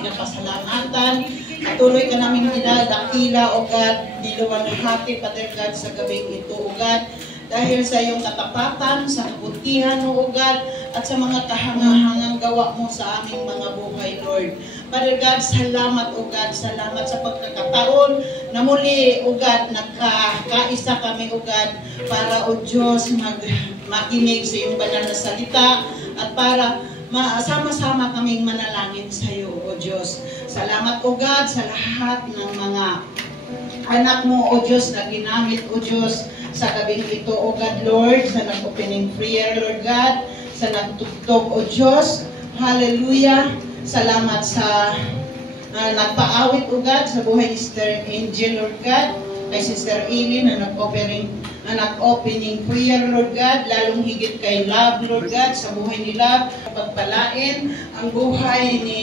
pinapasalamatan. Patuloy ka namin dinadakila, O God, niluwalhati, Father God, sa gabing ito, O God. Dahil sa iyong katapatan, sa kabutihan mo, O God, at sa mga kahangahangang gawa mo sa aming mga buhay, Lord. Father God, salamat, O God, salamat sa pagkakataon na muli, O God, nagkakaisa kami, O God, para, O Diyos, makinig sa iyong banal na salita at para sama-sama kaming manalangin sa iyo, O Diyos. Salamat, O God, sa lahat ng mga anak mo, O Diyos, na ginamit, O Diyos, sa gabing ito, O God, Lord, sa nag-opening prayer, Lord God, sa nagtugtog, O Diyos. Hallelujah. Salamat sa nagpaawit, O God, sa buhay ni Sister Angel, Lord God, kay Sister Eileen na nag-opening prayer, Lord God, lalong higit kay Love, Lord God, sa buhay ni Love, pagpalain ang buhay ni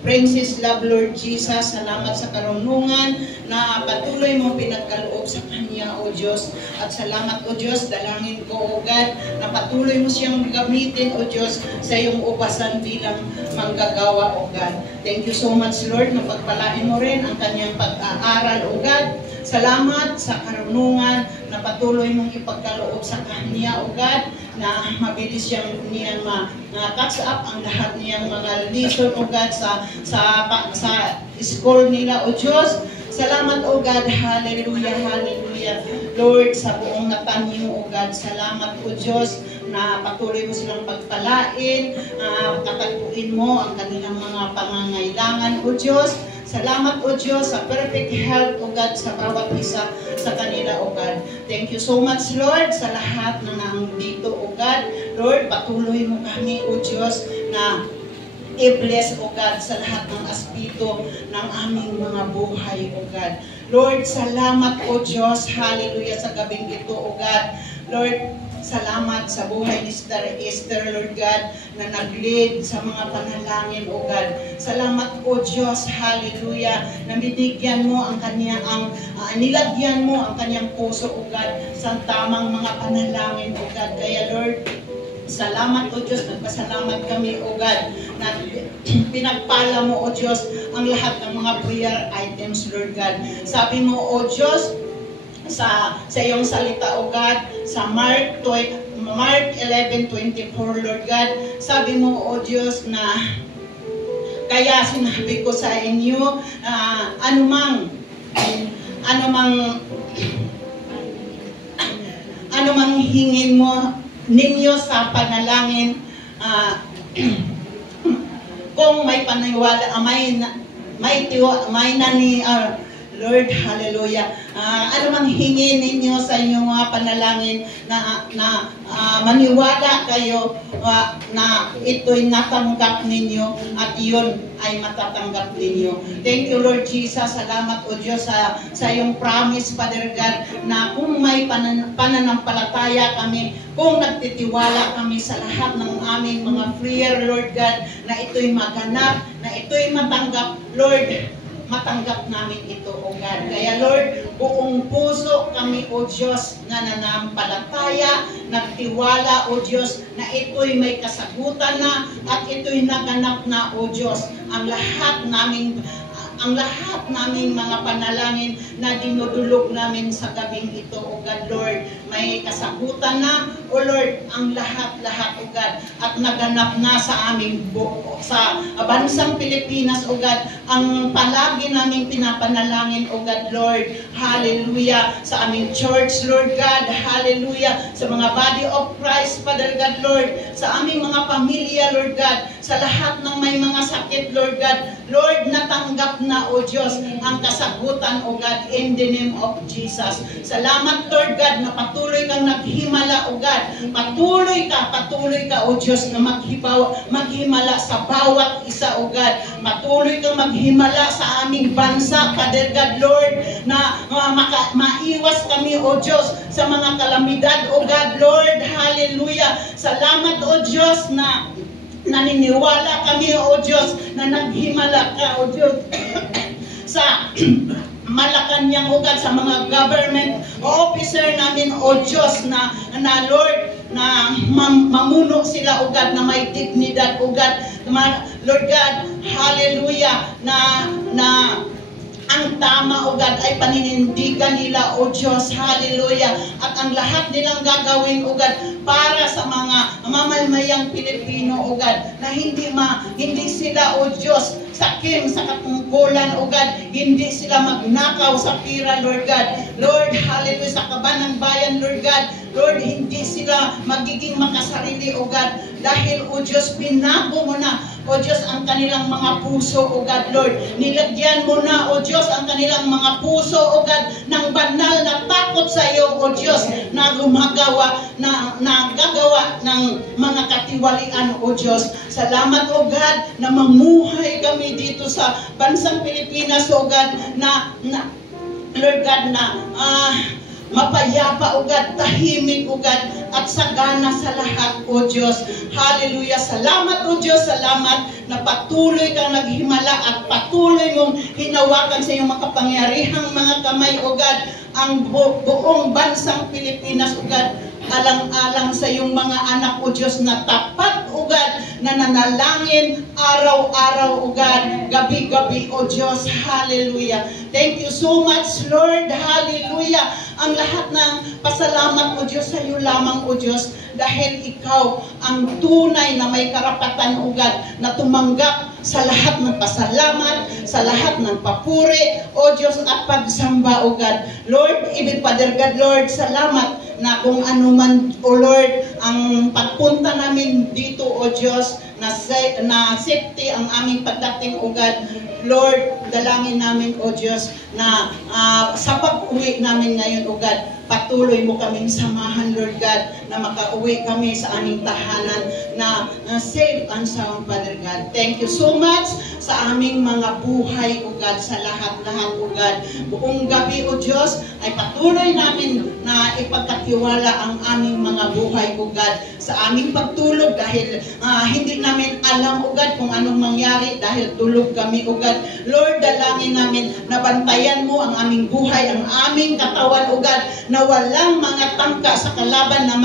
Princess Love, Lord Jesus. Salamat sa karunungan na patuloy mo pinagkaloob sa kanya, O Diyos. At salamat, O Diyos, dalangin ko, O God, na patuloy mo siyang gamitin, O Diyos, sa iyong upasan bilang manggagawa, O God. Thank you so much, Lord, na pagpalain mo rin ang kanyang pag-aaral, O God. Salamat sa karunungan na patuloy mong ipagkaloob sa kanya, O God, na mabilis niyang ma-catch up ang lahat niyang mga lesson, O God, sa school nila, O Diyos. Salamat, O God. Hallelujah, hallelujah. Lord, sa buong natanyo, O God, salamat, O Diyos, na patuloy mo silang pagpalain, katagpuin mo ang kanilang mga pangangailangan, O Diyos. Salamat, O Diyos, sa perfect health, O God, sa bawat isa sa kanila, O God. Thank you so much, Lord, sa lahat na nandito, O God. Lord, patuloy mo kami, O Diyos, na i-bless, O God, sa lahat ng aspeto ng aming mga buhay, O God. Lord, salamat, O Diyos, hallelujah, sa gabing ito, O God. Lord, salamat sa buhay ni Sister Esther, Lord God, na nag-lead sa mga panalangin, O God. Salamat, O Diyos, hallelujah, na binigyan mo ang kanyang, nilagyan mo ang kanyang puso, O God, sa tamang mga panalangin, O God. Kaya, Lord, salamat, O Diyos, nagpasalamat kami, O God, na pinagpala mo, O Diyos, ang lahat ng mga prayer items, Lord God. Sabi mo, O Diyos, sa iyong salita, O God, sa Mark 11:24, Lord God, sabi mo, O Diyos, na kaya sinabi ko sa inyo, anumang hingin mo ninyo sa panalangin, kung may paniwala, Lord, hallelujah. Ano mang hingin ninyo sa inyong mga panalangin na maniwala kayo na ito'y natanggap ninyo at iyon ay matatanggap ninyo. Thank you, Lord Jesus. Salamat, O Diyos, sa iyong promise, Father God, na kung may pananampalataya kami, kung nagtitiwala kami sa lahat ng aming mga prayer, Lord God, na ito'y maganap, na ito'y matanggap, Lord, matanggap namin ito, O God. Kaya, Lord, buong puso kami, O Diyos, na nanampalataya, nagtiwala, O Diyos, na ito'y may kasagutan na at ito'y naganap na, O Diyos. Ang lahat naming mga panalangin na dinudulog namin sa gabing ito, O God, Lord, may kasagutan na, O Lord, ang lahat-lahat, O God, at naganap na sa aming sa bansang Pilipinas, O God, ang palagi naming pinapanalangin, O God, Lord, hallelujah, sa aming church, Lord God, hallelujah, sa mga body of Christ, Father God, Lord, sa aming mga pamilya, Lord God, sa lahat ng may mga sakit, Lord God, Lord, natanggap na, O Diyos, ang kasagutan, O God, in the name of Jesus. Salamat, Lord God, na patuloy kang naghimala, O God. Patuloy ka, O Diyos, na maghimala sa bawat isa, O God. Patuloy kang maghimala sa aming bansa, Father God, Lord, na maiwas kami, O Diyos, sa mga kalamidad, O God, Lord, hallelujah. Salamat, O Diyos, na naniniwala kami, O Diyos, na naghimala ka, O Diyos, sa Malacanang, O God, sa mga government officer namin, O Diyos, na Lord, na mamuno sila, O God, na may dignidad, O God, Lord God, hallelujah, na ang tama, O God, ay paninindigan nila, O Diyos. Hallelujah. At ang lahat nilang gagawin, O God, para sa mga mamamayang Pilipino, O God, na hindi sila, O Diyos, sakim sa katungkulan, O God, hindi sila magnakaw sa pira, Lord God. Lord, hallelujah, sa kaban ng bayan, Lord God. Lord, hindi sila magiging makasarili, O God, dahil, O Diyos, binago mo na, O Diyos, ang kanilang mga puso, O God, Lord. Nilagyan mo na, O Diyos, ang kanilang mga puso, O God, ng banal na takot sa iyo, O Diyos, na gumagawa, na gagawa ng mga katiwalian, O Diyos. Salamat, O God, na mamuhay kami dito sa bansang Pilipinas, O God, Lord God, na mapayapa, O God, tahimik, O God, at sagana sa lahat, O Diyos. Hallelujah. Salamat, O Diyos. Salamat na patuloy kang naghimala at patuloy mong hinawakan sa iyong makapangyarihang mga kamay, O God, ang buong bansang Pilipinas, O God, alang-alang sa iyong mga anak, O Diyos, na tapat, O God, na nanalangin araw-araw, O God, gabi-gabi, O Diyos. Hallelujah. Thank you so much, Lord. Hallelujah. Ang lahat ng pasalamat, O Diyos, sa iyo lamang, O Diyos, dahil ikaw ang tunay na may karapatan, O God, na tumanggap sa lahat ng pasalamat, sa lahat ng papuri, O Diyos, at pagsamba, O God. Lord, even Father God, Lord, salamat na kung ano man, O Lord, ang pagpunta namin dito, O Diyos, na safety ang aming pagdating, O God. Lord, dalangin namin, O Diyos, na sa pag-uwi namin ngayon, O God, patuloy mo kaming samahan, Lord God, na makauwi kami sa aming tahanan na safe and sound, Father God. Thank you so much sa aming mga buhay, O God, sa lahat-lahat, O God. Buong gabi, O Diyos, ay patuloy namin na ipagkatiwala ang aming mga buhay, O God, sa aming pagtulog dahil hindi namin alam, O God, kung anong mangyari dahil tulog kami, O God. Lord, dalangin namin na bantayan mo ang aming buhay, ang aming katawan, O God, na walang mga tangka sa kalaban na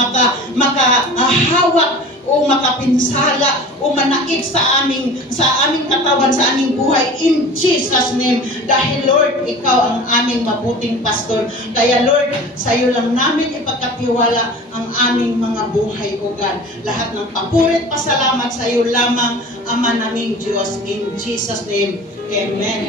makahawak o makapinsala o manaig sa aming katawan, sa aming buhay, in Jesus' name. Dahil Lord, ikaw ang aming mabuting pastor. Kaya Lord, sa iyo lang namin ipagkatiwala ang aming mga buhay, O God. Lahat ng papurit, pasalamat sa iyo lamang, Ama naming Diyos, in Jesus' name. Amen.